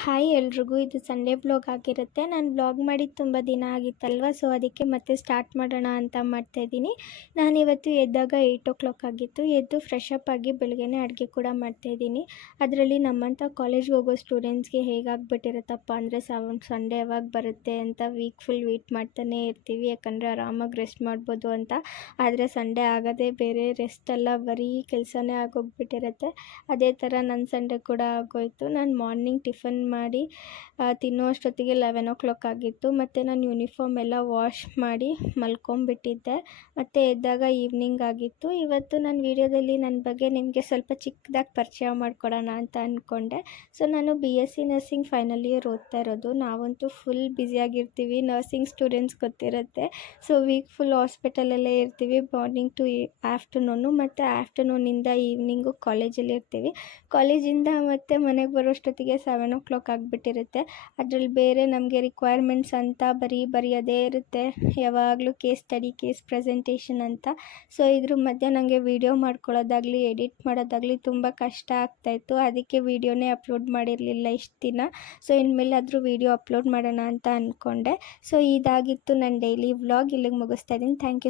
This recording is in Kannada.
ಹಾಯ್ ಎಲ್ರಿಗೂ, ಇದು ಸಂಡೇ ವ್ಲಾಗ್ ಆಗಿರುತ್ತೆ. ನಾನು ವ್ಲಾಗ್ ಮಾಡಿದ್ದು ತುಂಬ ದಿನ ಆಗಿತ್ತಲ್ವ, ಸೊ ಅದಕ್ಕೆ ಮತ್ತೆ ಸ್ಟಾರ್ಟ್ ಮಾಡೋಣ ಅಂತ ಮಾಡ್ತಾಯಿದ್ದೀನಿ. ನಾನಿವತ್ತು ಎದ್ದಾಗ 8 o'clock ಆಗಿತ್ತು. ಎದ್ದು ಫ್ರೆಶ್ ಅಪ್ ಆಗಿ ಬೆಳಗ್ಗೆನೇ ಅಡುಗೆ ಕೂಡ ಮಾಡ್ತಾಯಿದ್ದೀನಿ. ಅದರಲ್ಲಿ ನಮ್ಮಂಥ ಕಾಲೇಜ್ಗೆ ಹೋಗೋ ಸ್ಟೂಡೆಂಟ್ಸ್ಗೆ ಹೇಗಾಗ್ಬಿಟ್ಟಿರುತ್ತಪ್ಪ ಅಂದರೆ ಸಂಡೇ ಯಾವಾಗ ಬರುತ್ತೆ ಅಂತ ವೀಕ್ ಫುಲ್ ವೇಟ್ ಮಾಡ್ತಾನೇ ಇರ್ತೀವಿ, ಯಾಕಂದರೆ ಆರಾಮಾಗಿ ರೆಸ್ಟ್ ಮಾಡ್ಬೋದು ಅಂತ. ಆದರೆ ಸಂಡೇ ಆಗೋದೇ ಬೇರೆ, ರೆಸ್ಟ್ ಎಲ್ಲ ಬರೀ ಕೆಲಸನೇ ಆಗೋಗ್ಬಿಟ್ಟಿರುತ್ತೆ. ಅದೇ ಥರ ನನ್ನ ಸಂಡೇ ಕೂಡ ಆಗೋಯಿತು. ನಾನು ಮಾರ್ನಿಂಗ್ ಟಿಫನ್ ಮಾಡಿ ತಿನ್ನೋ ಅಷ್ಟೊತ್ತಿಗೆ 11 o'clock ಆಗಿತ್ತು. ಮತ್ತು ನಾನು ಯೂನಿಫಾರ್ಮ್ ಎಲ್ಲ ವಾಶ್ ಮಾಡಿ ಮಲ್ಕೊಂಬಿಟ್ಟಿದ್ದೆ. ಮತ್ತು ಎದ್ದಾಗ ಈವ್ನಿಂಗ್ ಆಗಿತ್ತು. ಇವತ್ತು ನಾನು ವೀಡಿಯೋದಲ್ಲಿ ನನ್ನ ಬಗ್ಗೆ ನಿಮಗೆ ಸ್ವಲ್ಪ ಚಿಕ್ಕದಾಗಿ ಪರಿಚಯ ಮಾಡಿಕೊಡೋಣ ಅಂತ ಅಂದ್ಕೊಂಡೆ. ಸೊ ನಾನು BSc ನರ್ಸಿಂಗ್ ಫೈನಲ್ ಇಯರ್ ಓದ್ತಾ ಇರೋದು. ನಾವಂತೂ ಫುಲ್ ಬ್ಯುಸಿಯಾಗಿರ್ತೀವಿ, ನರ್ಸಿಂಗ್ ಸ್ಟೂಡೆಂಟ್ಸ್ ಗೊತ್ತಿರುತ್ತೆ. ಸೊ ವೀಕ್ ಫುಲ್ ಹಾಸ್ಪಿಟಲಲ್ಲೇ ಇರ್ತೀವಿ, ಮಾರ್ನಿಂಗ್ ಟು ಆಫ್ಟರ್ನೂನು, ಮತ್ತು ಆಫ್ಟರ್ನೂನಿಂದ ಈವ್ನಿಂಗು ಕಾಲೇಜಲ್ಲಿ ಇರ್ತೀವಿ. ಕಾಲೇಜಿಂದ ಮತ್ತೆ ಮನೆಗೆ ಬರೋಷ್ಟೊತ್ತಿಗೆ 7 o'clock ಆಗಿಬಿಟ್ಟಿರುತ್ತೆ. ಅದರಲ್ಲಿ ಬೇರೆ ನಮಗೆ ರಿಕ್ವೈರ್ಮೆಂಟ್ಸ್ ಅಂತ ಬರೆಯೋದೇ ಇರುತ್ತೆ, ಯಾವಾಗಲೂ ಕೇಸ್ ಸ್ಟಡಿ, ಕೇಸ್ ಪ್ರೆಸೆಂಟೇಷನ್ ಅಂತ. ಸೊ ಇದ್ರ ಮಧ್ಯೆ ನನಗೆ ವೀಡಿಯೋ ಮಾಡ್ಕೊಳ್ಳೋದಾಗಲಿ ಎಡಿಟ್ ಮಾಡೋದಾಗಲಿ ತುಂಬ ಕಷ್ಟ ಆಗ್ತಾಯಿತ್ತು. ಅದಕ್ಕೆ ವೀಡಿಯೋನೇ ಅಪ್ಲೋಡ್ ಮಾಡಿರಲಿಲ್ಲ ಇಷ್ಟು ದಿನ. ಸೊ ಇನ್ಮೇಲಾದರೂ ವೀಡಿಯೋ ಅಪ್ಲೋಡ್ ಮಾಡೋಣ ಅಂತ ಅಂದ್ಕೊಂಡೆ. ಸೊ ಇದಾಗಿತ್ತು ನನ್ನ ಡೈಲಿ ವ್ಲಾಗ್. ಇಲ್ಲಿಗೆ ಮುಗಿಸ್ತಾ ಇದ್ದೀನಿ. Thank you.